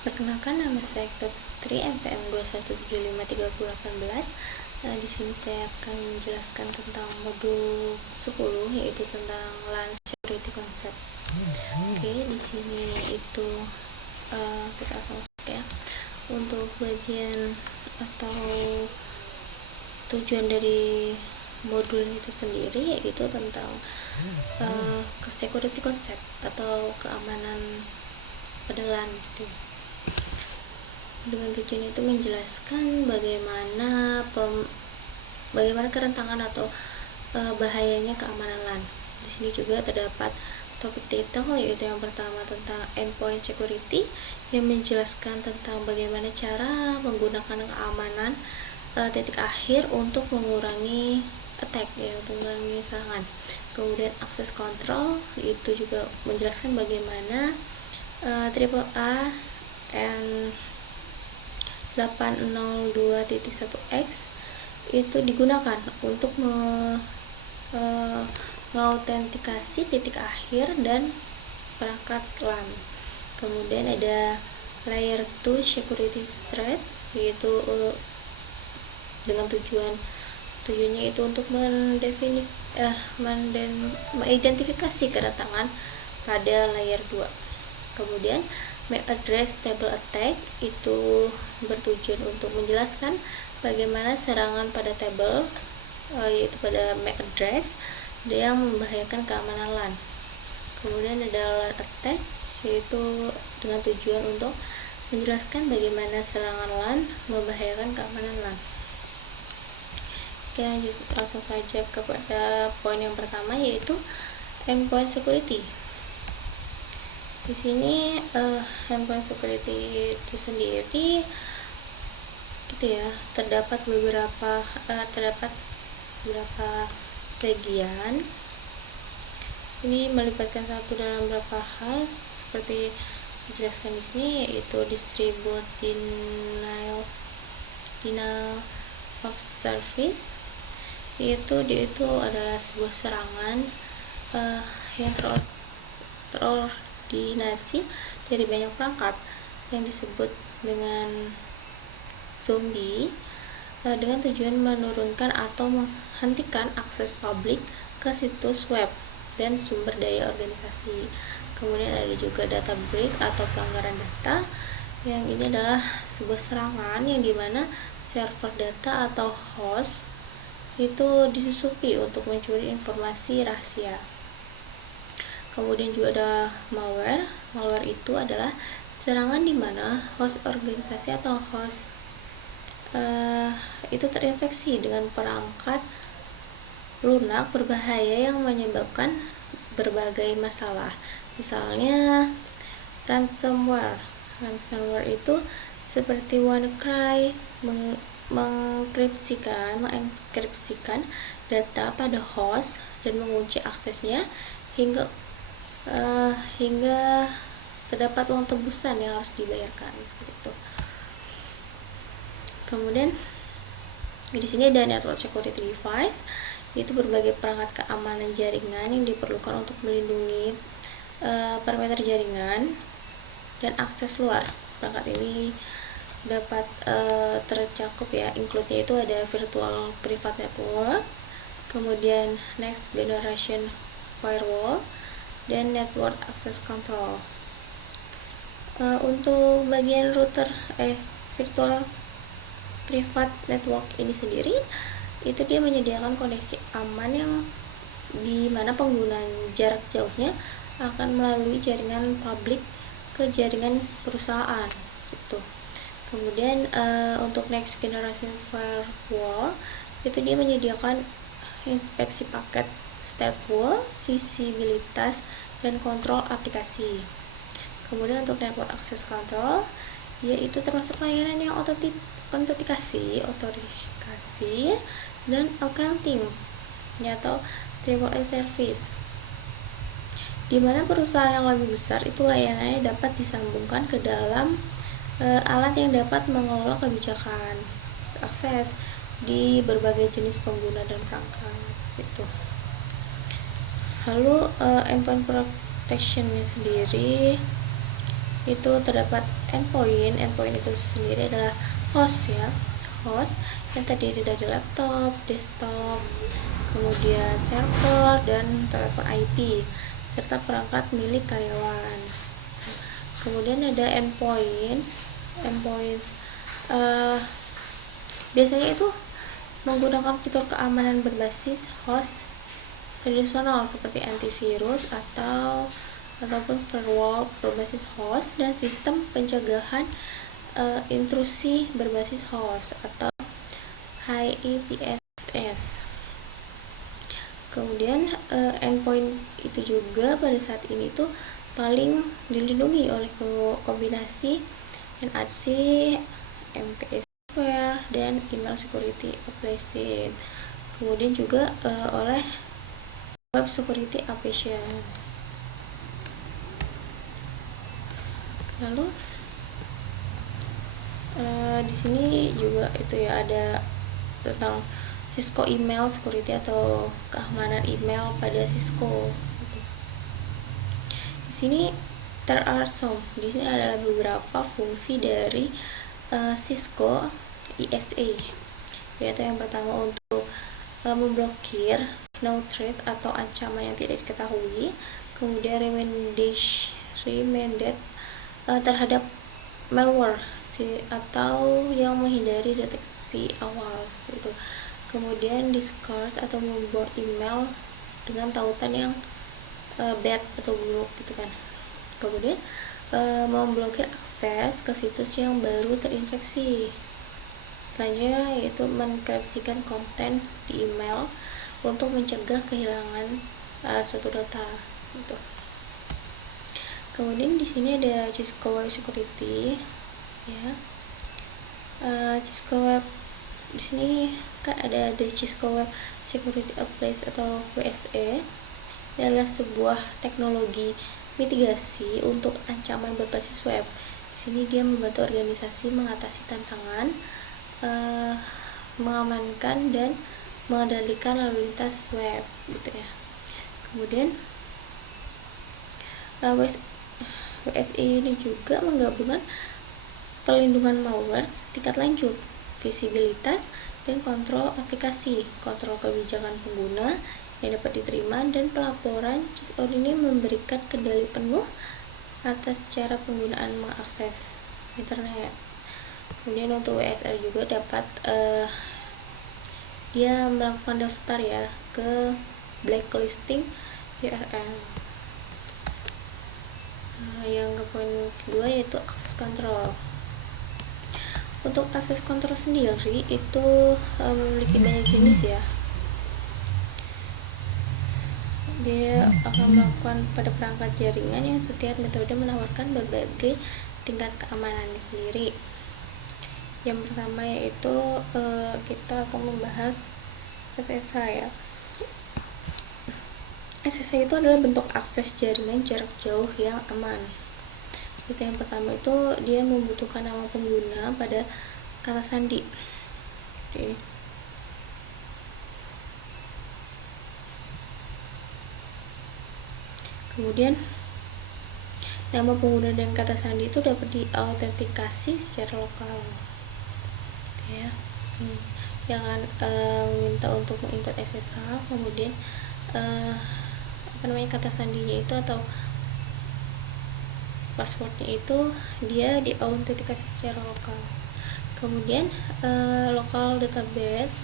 Perkenalkan, nama saya Putri, NPM 2175318. Di sini saya akan menjelaskan tentang modul 10, yaitu tentang LAN security concept. Oke, di sini itu kita langsung masuk ya. Untuk bagian atau tujuan dari modul itu sendiri yaitu tentang security concept atau keamanan pada LAN gitu. Dengan tujuan itu menjelaskan bagaimana kerentangan atau bahayanya keamanan LAN. Di sini juga terdapat topik title, yaitu yang pertama tentang endpoint security, yang menjelaskan tentang bagaimana cara menggunakan keamanan titik akhir untuk mengurangi attack, ya, untuk mengurangi serangan. Kemudian access control, itu juga menjelaskan bagaimana AAA and 802.1x itu digunakan untuk mengautentikasi titik akhir dan perangkat LAN. Kemudian ada layer 2 security threat, yaitu dengan tujuannya itu untuk mengidentifikasi kedatangan pada layer 2. Kemudian MAC address table attack itu bertujuan untuk menjelaskan bagaimana serangan pada table, yaitu pada MAC address yang membahayakan keamanan LAN. Kemudian ada LAN attack, yaitu dengan tujuan untuk menjelaskan bagaimana serangan LAN membahayakan keamanan LAN. Oke, lanjut langsung saja kepada poin yang pertama, yaitu endpoint security. Di sini endpoint security itu sendiri gitu ya, terdapat beberapa bagian. Ini melibatkan satu dalam beberapa hal seperti dijelaskan di sini, yaitu distribute denial of service, yaitu itu adalah sebuah serangan yang terordinasi dari banyak perangkat yang disebut dengan zombie, dengan tujuan menurunkan atau menghentikan akses publik ke situs web dan sumber daya organisasi. Kemudian ada juga data breach atau pelanggaran data, yang ini adalah sebuah serangan yang dimana server data atau host itu disusupi untuk mencuri informasi rahasia. Kemudian juga ada malware. Malware itu adalah serangan di mana host organisasi atau host itu terinfeksi dengan perangkat lunak berbahaya yang menyebabkan berbagai masalah. Misalnya ransomware. Ransomware itu seperti WannaCry mengenkripsikan data pada host dan mengunci aksesnya hingga terdapat uang tebusan yang harus dibayarkan, seperti itu. Kemudian di sini ada network security device, yaitu berbagai perangkat keamanan jaringan yang diperlukan untuk melindungi parameter jaringan dan akses luar. Perangkat ini dapat tercakup ya, include-nya itu ada virtual private network, kemudian next generation firewall, dan network access control. Untuk bagian router virtual private network ini sendiri, itu dia menyediakan koneksi aman yang dimana penggunaan jarak jauhnya akan melalui jaringan publik ke jaringan perusahaan, itu. Kemudian untuk next generation firewall, itu dia menyediakan inspeksi paket, stateful, visibilitas, dan kontrol aplikasi. Kemudian untuk network access control, yaitu termasuk layanan yang autentikasi, dan accounting, atau table and service, di mana perusahaan yang lebih besar itu layanannya dapat disambungkan ke dalam alat yang dapat mengelola kebijakan akses di berbagai jenis pengguna dan perangkat, gitu. Lalu endpoint protection-nya sendiri itu terdapat endpoint. Endpoint itu sendiri adalah host ya, host yang terdiri dari laptop, desktop, kemudian server dan telepon IP serta perangkat milik karyawan. Kemudian ada endpoints. Biasanya itu menggunakan fitur keamanan berbasis host tradisional seperti antivirus ataupun firewall berbasis host dan sistem pencegahan intrusi berbasis host atau HIPSS. Kemudian endpoint itu juga pada saat ini tuh paling dilindungi oleh kombinasi NAC, MPSware, dan email security application. Kemudian juga oleh web security application. Lalu di sini juga itu ya, ada tentang Cisco email security atau keamanan email pada Cisco. Di sini di sini ada beberapa fungsi dari Cisco ISA, yaitu yang pertama untuk memblokir no threat atau ancaman yang tidak diketahui, kemudian remanded terhadap malware atau yang menghindari deteksi awal gitu. Kemudian discard atau membuang email dengan tautan yang bad atau buruk gitu kan. Kemudian memblokir akses ke situs yang baru terinfeksi. Selanjutnya yaitu menkripsikan konten di email untuk mencegah kehilangan suatu data gitu. Kemudian di sini ada Cisco Web Security ya. Cisco Web di sini kan ada Cisco Web Security Appliance atau WSE. Ini adalah sebuah teknologi mitigasi untuk ancaman berbasis web. Di sini dia membantu organisasi mengatasi tantangan, mengamankan dan mengendalikan lalu lintas web gitu ya. Kemudian WSE ini juga menggabungkan perlindungan malware tingkat lanjut, visibilitas dan kontrol aplikasi, kontrol kebijakan pengguna yang dapat diterima, dan pelaporan. Cisco ini memberikan kendali penuh atas cara penggunaan mengakses internet. Kemudian untuk WSR juga dapat dia melakukan daftar ya ke blacklisting URL. Yang ke poin kedua yaitu akses control. Untuk akses control sendiri itu memiliki banyak jenis ya. Dia akan melakukan pada perangkat jaringan yang setiap metode menawarkan berbagai tingkat keamanannya sendiri. Yang pertama yaitu kita akan membahas SSH ya. SSH itu adalah bentuk akses jaringan jarak jauh yang aman. Seperti yang pertama itu dia membutuhkan nama pengguna pada kata sandi. Ini. Kemudian nama pengguna dan kata sandi itu dapat diautentikasi secara lokal ya. Jangan minta untuk menginput SSH, kemudian kata sandinya itu atau passwordnya itu dia diautentikasi secara lokal. Kemudian local database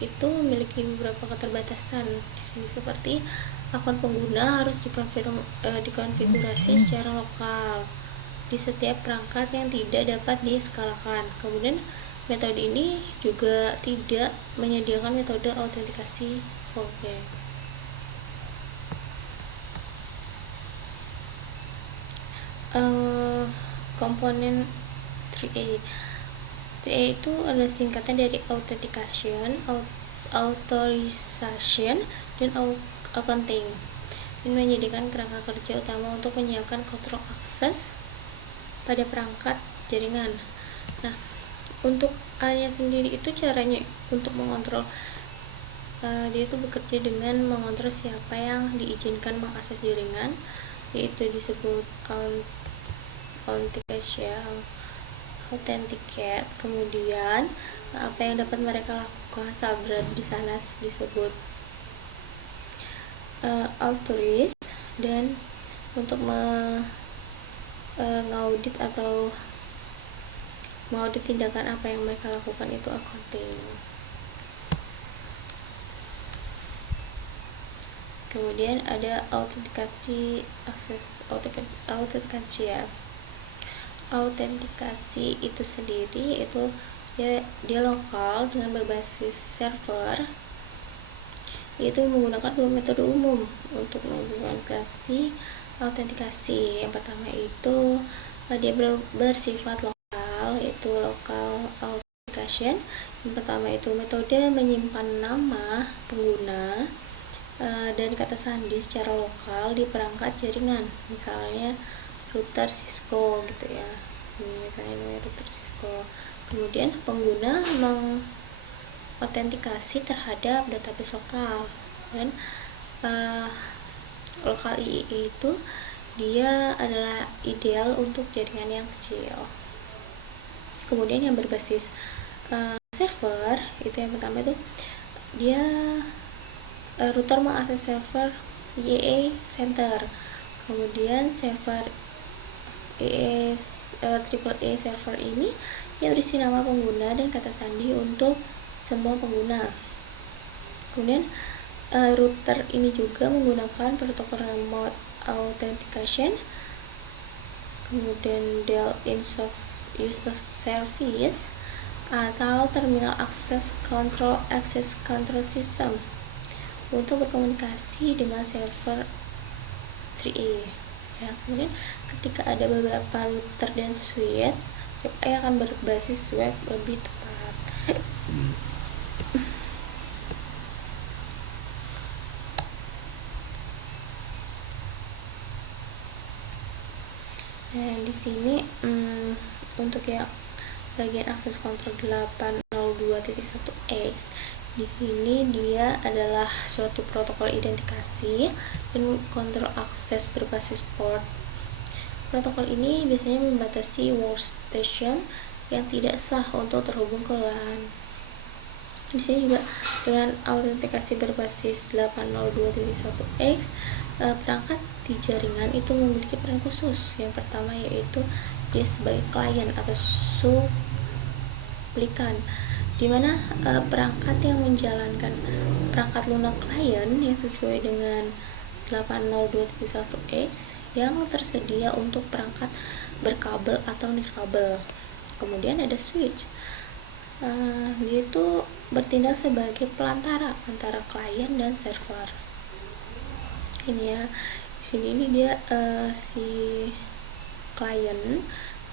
itu memiliki beberapa keterbatasan di sini, seperti akun pengguna harus dikonfigurasi secara lokal di setiap perangkat yang tidak dapat diskalakan. Kemudian metode ini juga tidak menyediakan metode autentikasi fallback. Komponen 3A. 3A itu adalah singkatan dari authentication, authorization, dan accounting. Ini menjadikan kerangka kerja utama untuk menyiapkan kontrol akses pada perangkat jaringan. Nah, untuk A-nya sendiri itu caranya untuk mengontrol, dia itu bekerja dengan mengontrol siapa yang diizinkan mengakses jaringan, yaitu disebut authenticate. Kemudian apa yang dapat mereka lakukan saat berada di sana disebut authorize, dan untuk mengaudit atau mengaudit tindakan apa yang mereka lakukan itu accounting. Kemudian ada autentikasi akses. Autentikasi ya, autentikasi itu sendiri itu dia lokal dengan berbasis server, yaitu menggunakan dua metode umum untuk mengimplementasi autentikasi. Yang pertama itu dia bersifat lokal, yaitu local authentication. Yang pertama itu metode menyimpan nama pengguna dan kata sandi secara lokal di perangkat jaringan, misalnya router Cisco gitu ya, ini misalnya router Cisco. Kemudian pengguna mengautentikasi terhadap database lokal, dan lokal IE itu dia adalah ideal untuk jaringan yang kecil. Kemudian yang berbasis server itu yang pertama itu dia router mengakses server IE center. Kemudian server AAA server ini yang berisi nama pengguna dan kata sandi untuk semua pengguna. Kemudian router ini juga menggunakan protokol remote authentication, kemudian Dell-in user service atau terminal access control system untuk berkomunikasi dengan server 3A ya. Kemudian ketika ada beberapa router dan switch, API akan berbasis web lebih tepat. Nah, di sini untuk yang bagian akses kontrol 802.1x, di sini dia adalah suatu protokol identifikasi dan kontrol akses berbasis port. Protokol ini biasanya membatasi workstation yang tidak sah untuk terhubung ke LAN. Di sini juga dengan autentikasi berbasis 802.1x, perangkat di jaringan itu memiliki peran khusus. Yang pertama yaitu dia sebagai klien atau suplikan, di mana perangkat yang menjalankan perangkat lunak klien yang sesuai dengan 802.1x yang tersedia untuk perangkat berkabel atau nirkabel. Kemudian ada switch, dia itu bertindak sebagai pelantara antara klien dan server. Ini ya, di sini ini dia si klien,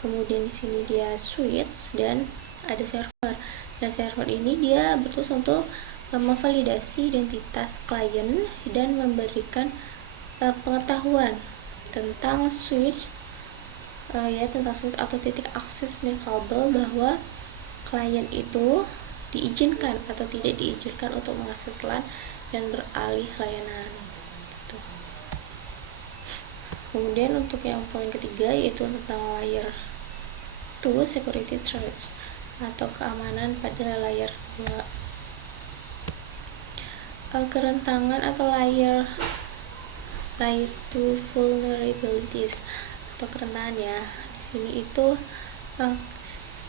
kemudian di sini dia switch dan ada server. Dan server ini dia bertugas untuk memvalidasi identitas klien dan memberikan pengetahuan tentang switch tentang switch atau titik akses nirkabel, bahwa klien itu diizinkan atau tidak diizinkan untuk mengakses LAN dan beralih layanan gitu. Kemudian untuk yang poin ketiga yaitu tentang layer 2 security threat atau keamanan pada layer 2. Kerentangan atau layer 2 vulnerabilities atau kerentanan ya. Di sini itu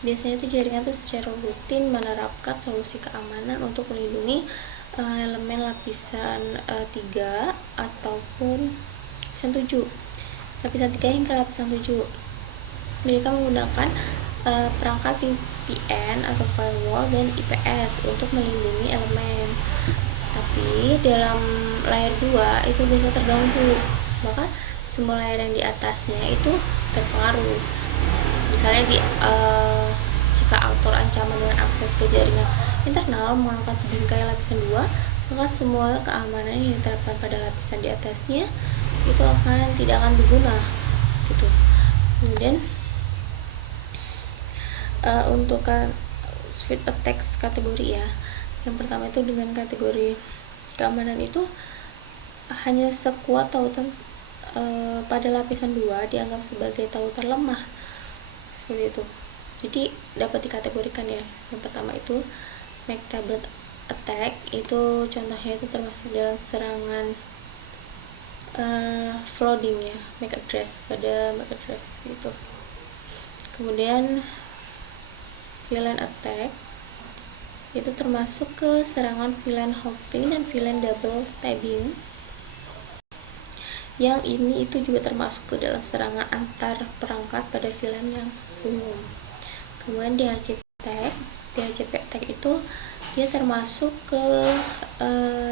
biasanya itu jaringan itu secara rutin menerapkan solusi keamanan untuk melindungi elemen lapisan 3 ataupun lapisan 7, lapisan 3 hingga lapisan 7. Mereka menggunakan perangkat VPN atau firewall dan IPS untuk melindungi elemen. Tapi dalam layer 2 itu bisa terganggu, maka semua layer yang di atasnya itu terpengaruh. Misalnya jika autor ancaman dengan akses ke jaringan internal mengangkat bingkai lapisan 2, maka semua keamanan yang diterapkan pada lapisan di atasnya itu tidak akan berguna gitu. Kemudian untuk suite attacks kategori ya, yang pertama itu dengan kategori keamanan itu hanya sekuat tautan pada lapisan 2 dianggap sebagai tautan lemah, seperti itu. Jadi dapat dikategorikan ya. Yang pertama itu MAC tablet attack, itu contohnya itu termasuk dalam serangan flooding ya, MAC address, pada MAC address gitu. Kemudian VLAN attack itu termasuk ke serangan VLAN hopping dan VLAN double tabbing, yang ini itu juga termasuk ke dalam serangan antar perangkat pada VLAN yang umum. Kemudian DHCP attack itu dia termasuk ke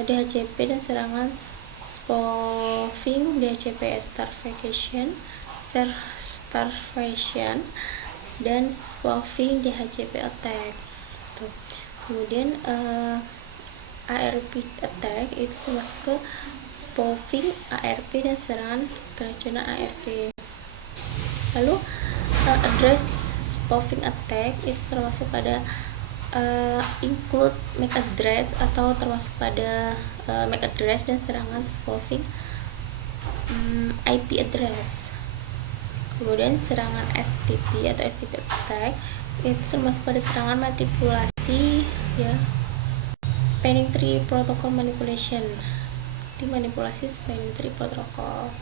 DHCP dan serangan spoofing, DHCP starvation dan spoofing DHCP attack. Tuh. Kemudian ARP attack itu termasuk ke spoofing ARP dan serangan keracunan ARP. Lalu address spoofing attack itu termasuk pada include MAC address atau termasuk pada MAC address dan serangan spoofing IP address. Kemudian serangan STP atau STP attack itu termasuk pada serangan manipulasi ya, spanning tree protocol manipulation, dimanipulasi spanning tree protocol.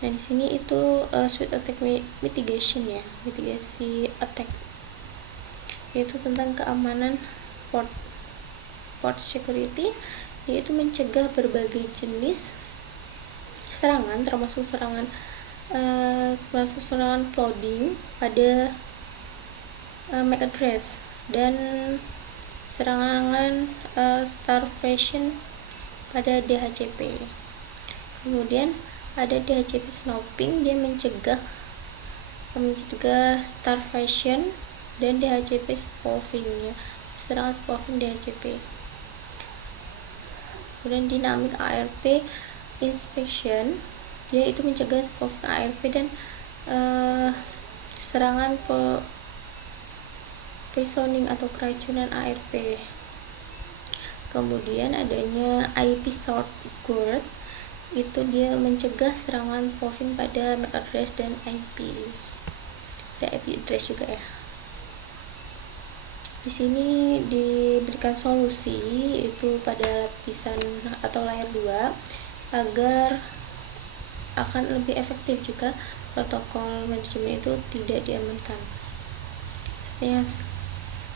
Nah di sini itu suite attack mitigation ya, mitigasi attack, yaitu tentang keamanan port security, yaitu mencegah berbagai jenis serangan termasuk serangan flooding pada MAC address dan serangan starvation pada DHCP. Kemudian ada DHCP snooping, dia mencegah starvation dan DHCP spoofing ya, serangan spoofing DHCP. Kemudian dynamic ARP inspection, dia itu mencegah spoofing ARP dan serangan poisoning atau keracunan ARP. Kemudian adanya IP shortcut, itu dia mencegah serangan spoofing pada MAC address dan IP. Ada IP address juga ya. Di sini diberikan solusi itu pada lapisan atau layer 2 agar akan lebih efektif jika protokol manajemen itu tidak diamankan.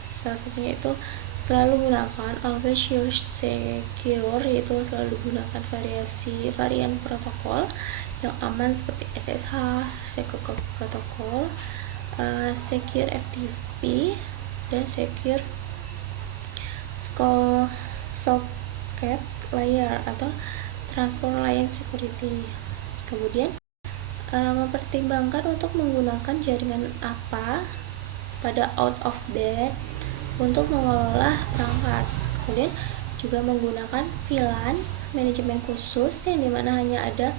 Salah satunya itu selalu gunakan always secure, yaitu selalu gunakan varian protokol yang aman seperti SSH, secure protokol, secure FTP, dan secure socket layer atau transport layer security. Kemudian mempertimbangkan untuk menggunakan jaringan apa pada out of band untuk mengelola perangkat. Kemudian juga menggunakan VLAN manajemen khusus yang dimana hanya ada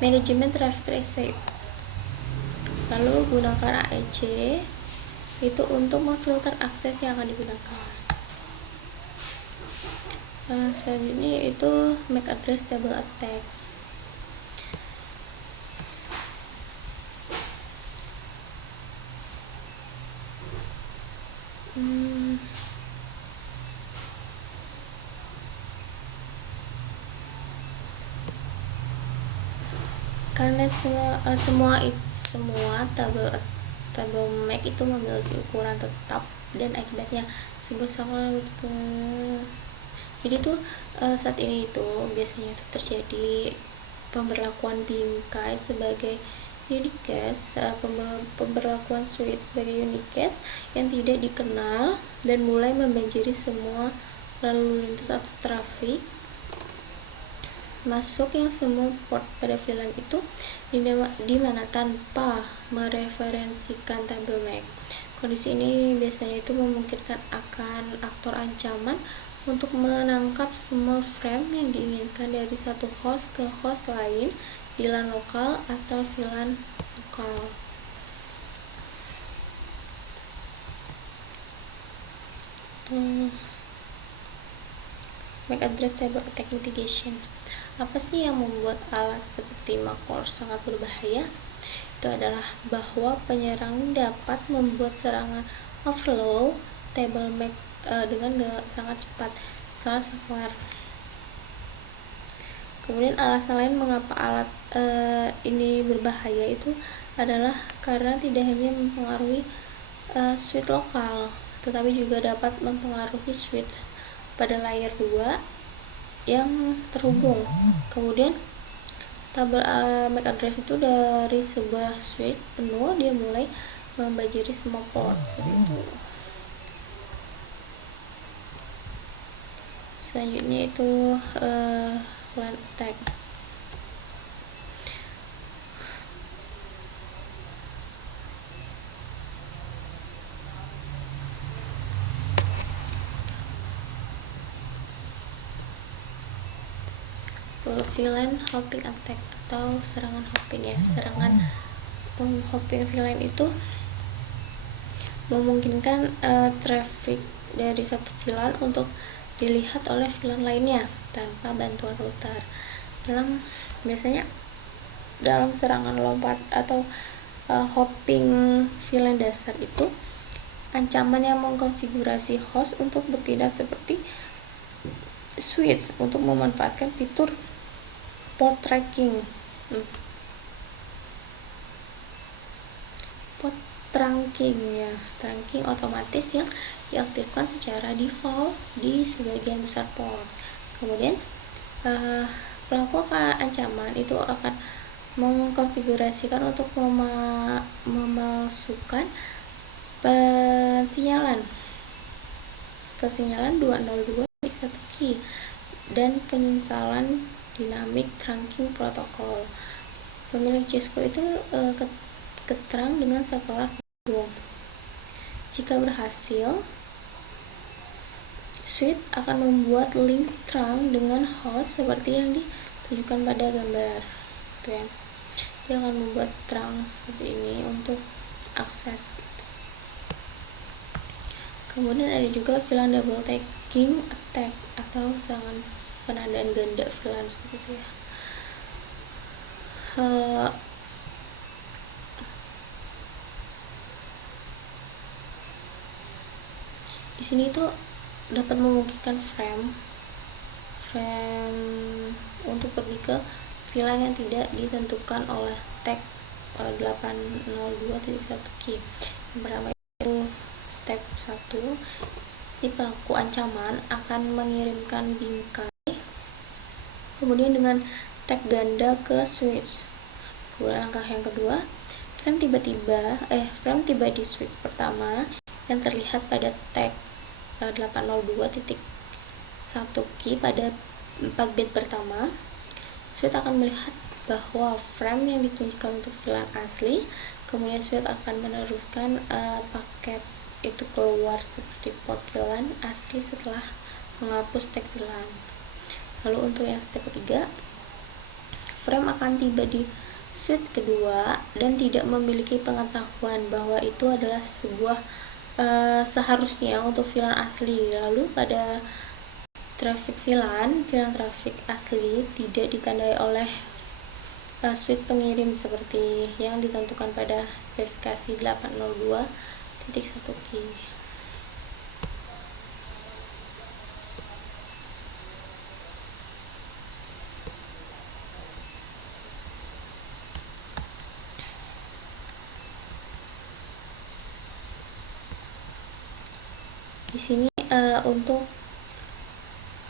manajemen traffic receipt. Lalu gunakan AEC itu untuk memfilter akses yang akan digunakan. Selanjutnya itu MAC address table attack. Karena semua tabel MAC itu memiliki ukuran tetap dan akibatnya sebuah serangan jadi tuh saat ini itu biasanya terjadi pemberlakuan bingkai sebagai unicast, pemberlakuan suite sebagai unicast yang tidak dikenal dan mulai membanjiri semua lalu lintas atau traffic masuk yang semua port pada VLAN itu dimana tanpa mereferensikan tabel MAC. Kondisi ini biasanya itu memungkinkan akan aktor ancaman untuk menangkap semua frame yang diinginkan dari satu host ke host lain di LAN lokal atau VLAN lokal. MAC address table attack mitigation. Apa sih yang membuat alat seperti Macros sangat berbahaya? Itu adalah bahwa penyerang dapat membuat serangan overflow table MAC dengan sangat cepat, salah saklar. Kemudian alasan lain mengapa alat ini berbahaya itu adalah karena tidak hanya mempengaruhi switch lokal, tetapi juga dapat mempengaruhi switch pada layer 2 yang terhubung. Kemudian tabel MAC address itu dari sebuah switch penuh dia mulai membanjiri semua port seperti itu. Selanjutnya itu LAN attack. VLAN hopping attack atau serangan hopping ya. Serangan hopping VLAN itu memungkinkan traffic dari satu VLAN untuk dilihat oleh VLAN lainnya tanpa bantuan router. Biasanya dalam serangan lompat atau hopping VLAN dasar itu, ancaman yang mengkonfigurasi host untuk bertindak seperti switch untuk memanfaatkan fitur port tracking. Port trunking ya, trunking otomatis yang diaktifkan secara default di sebagian besar port. Kemudian pelaku ancaman itu akan mengkonfigurasikan untuk memalsukan pesinyalan 202 satu key dan penyimpanan dynamic trunking protocol. Pemilik Cisco itu keterang dengan saklar hubung. Jika berhasil, switch akan membuat link trunk dengan host seperti yang ditunjukkan pada gambar. Gitu ya. Dia akan membuat trunk seperti ini untuk akses. Kemudian ada juga VLAN double tagging attack atau serangan penandaan ganda VLAN seperti itu ya. Di sini itu dapat memungkinkan frame untuk pergi ke VLAN yang tidak ditentukan oleh tag 802.1 key. Yang pertama itu step 1, si pelaku ancaman akan mengirimkan bingkai kemudian dengan tag ganda ke switch. Kemudian langkah yang kedua, frame tiba di switch pertama yang terlihat pada tag 802.1 key pada 4 bit pertama. Switch akan melihat bahwa frame yang ditunjukkan untuk VLAN asli, kemudian switch akan meneruskan paket itu keluar seperti port VLAN asli setelah menghapus tag VLAN. Lalu untuk yang step ketiga, frame akan tiba di switch kedua dan tidak memiliki pengetahuan bahwa itu adalah sebuah seharusnya untuk VLAN asli. Lalu pada traffic VLAN traffic asli tidak ditandai oleh switch pengirim seperti yang ditentukan pada spesifikasi 802.1 key. Di sini untuk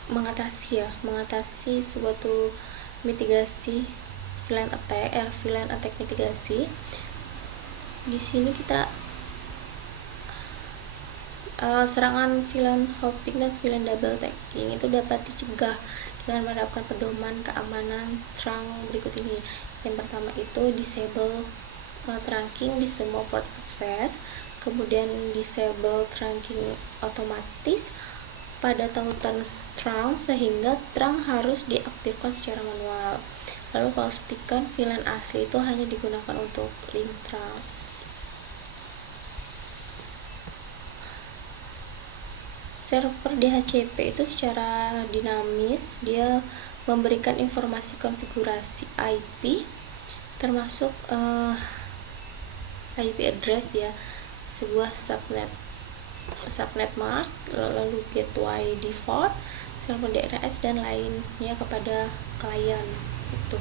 mengatasi suatu mitigasi VLAN attack mitigasi. Di sini kita serangan VLAN hopping dan VLAN double tagging itu dapat dicegah dengan menerapkan pedoman keamanan trunk berikut ini. Yang pertama itu disable trunking di semua port akses, kemudian disable trunking otomatis pada tautan trunk sehingga trunk harus diaktifkan secara manual. Lalu pastikan VLAN asli itu hanya digunakan untuk link trunk. server DHCP itu secara dinamis dia memberikan informasi konfigurasi IP termasuk IP address ya, sebuah subnet mask, lalu gateway default, server DNS dan lainnya kepada klien itu.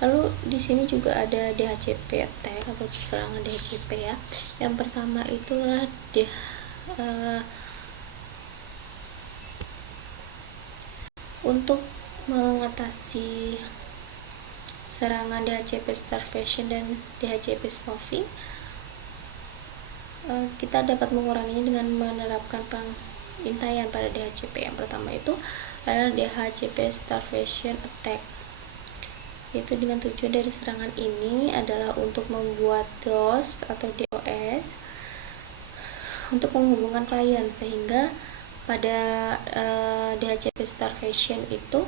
Lalu di sini juga ada DHCP attack atau serangan DHCP ya. Yang pertama itulah untuk mengatasi serangan DHCP starvation dan DHCP spoofing, kita dapat menguranginya dengan menerapkan pengintaian pada DHCP. Yang pertama itu adalah DHCP starvation attack, yaitu dengan tujuan dari serangan ini adalah untuk membuat DOS atau DOS untuk menghubungkan klien, sehingga pada DHCP starvation itu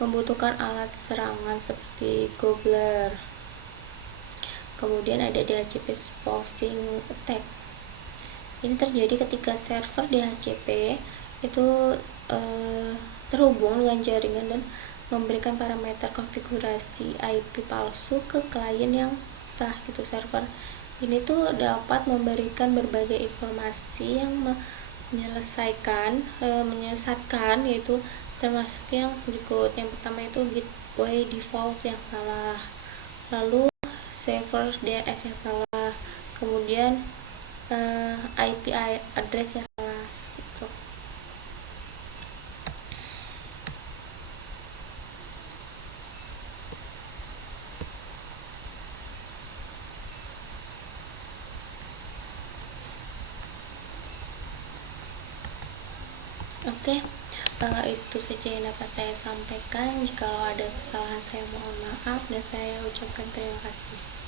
membutuhkan alat serangan seperti Gobbler. Kemudian ada DHCP spoofing attack. Ini terjadi ketika server DHCP itu terhubung dengan jaringan dan memberikan parameter konfigurasi IP palsu ke klien yang sah gitu. Server ini tuh dapat memberikan berbagai informasi yang menyesatkan, yaitu termasuk yang berikut. Yang pertama itu gateway default yang salah, lalu server DNS yang salah, kemudian IP address yang salah gitu. Oke, itu saja yang dapat saya sampaikan. Jika ada kesalahan saya mohon maaf dan saya ucapkan terima kasih.